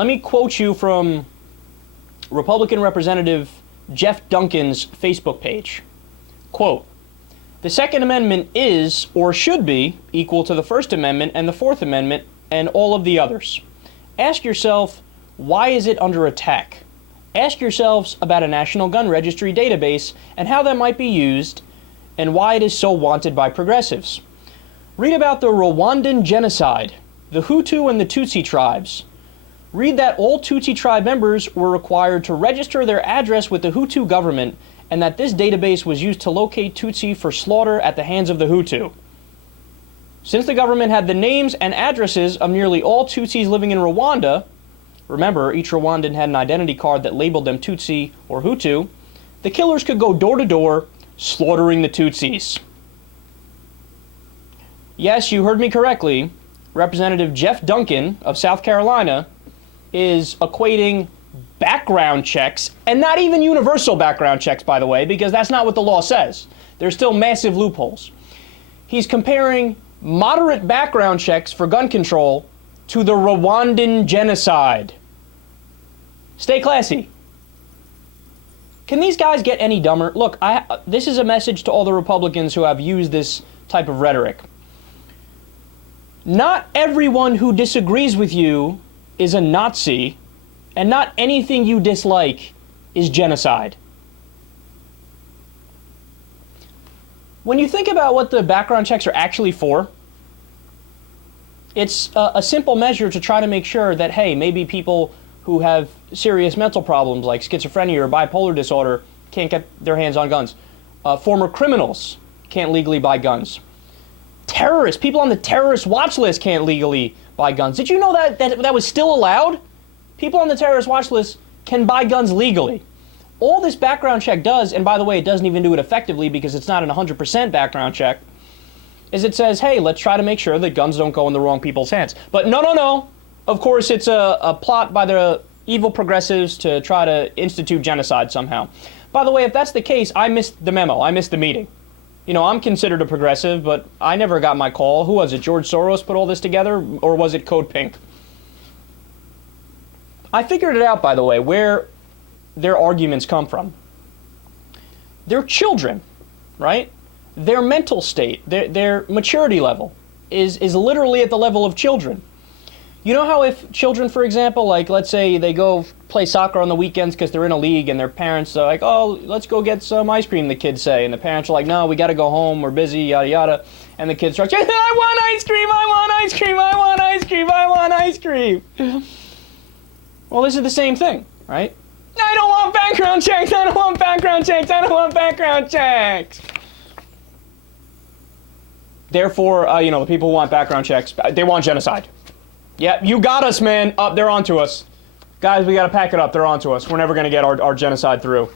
Let me quote you from Republican Representative Jeff Duncan's Facebook page. Quote, "The Second Amendment is, or should be, equal to the First Amendment and the Fourth Amendment and all of the others. Ask yourself, why is it under attack? Ask yourselves about a national gun registry database and how that might be used and why it is so wanted by progressives. Read about the Rwandan Genocide, the Hutu and the Tutsi tribes. Read that all Tutsi tribe members were required to register their address with the Hutu government and that this database was used to locate Tutsi for slaughter at the hands of the Hutu. Since the government had the names and addresses of nearly all Tutsis living in Rwanda, remember, each Rwandan had an identity card that labeled them Tutsi or Hutu, the killers could go door to door, slaughtering the Tutsis." Yes, you heard me correctly. Representative Jeff Duncan of South Carolina is equating background checks, and not even universal background checks, by the way, because that's not what the law says. There's still massive loopholes. He's comparing moderate background checks for gun control to the Rwandan genocide. Stay classy. Can these guys get any dumber? Look, this is a message to all the Republicans who have used this type of rhetoric. Not everyone who disagrees with you is a Nazi, and not anything you dislike is genocide. When you think about what the background checks are actually for, it's a simple measure to try to make sure that, hey, maybe people who have serious mental problems like schizophrenia or bipolar disorder can't get their hands on guns. Former criminals can't legally buy guns. Terrorists, people on the terrorist watch list can't legally buy guns. Did you know that was still allowed? People on the terrorist watch list can buy guns legally. All this background check does, and by the way, it doesn't even do it effectively because it's not an 100% background check, is it says, hey, let's try to make sure that guns don't go in the wrong people's hands. But no. Of course, it's a plot by the evil progressives to try to institute genocide somehow. By the way, if that's the case, I missed the memo. I missed the meeting. You know, I'm considered a progressive, but I never got my call. Who was it? George Soros put all this together? Or was it Code Pink? I figured it out, by the way, where their arguments come from. They're children, right? Their mental state, their maturity level is literally at the level of children. You know how if children, for example, like let's say they go play soccer on the weekends because they're in a league and their parents are like, oh, let's go get some ice cream, the kids say. And the parents are like, no, we got to go home, we're busy, yada, yada. And the kids start saying, I want ice cream, I want ice cream, I want ice cream, I want ice cream. Well, this is the same thing, right? I don't want background checks, I don't want background checks, I don't want background checks. Therefore, the people who want background checks, they want genocide. Yeah, you got us, man. They're onto us. Guys, we got to pack it up. They're onto us. We're never going to get our genocide through.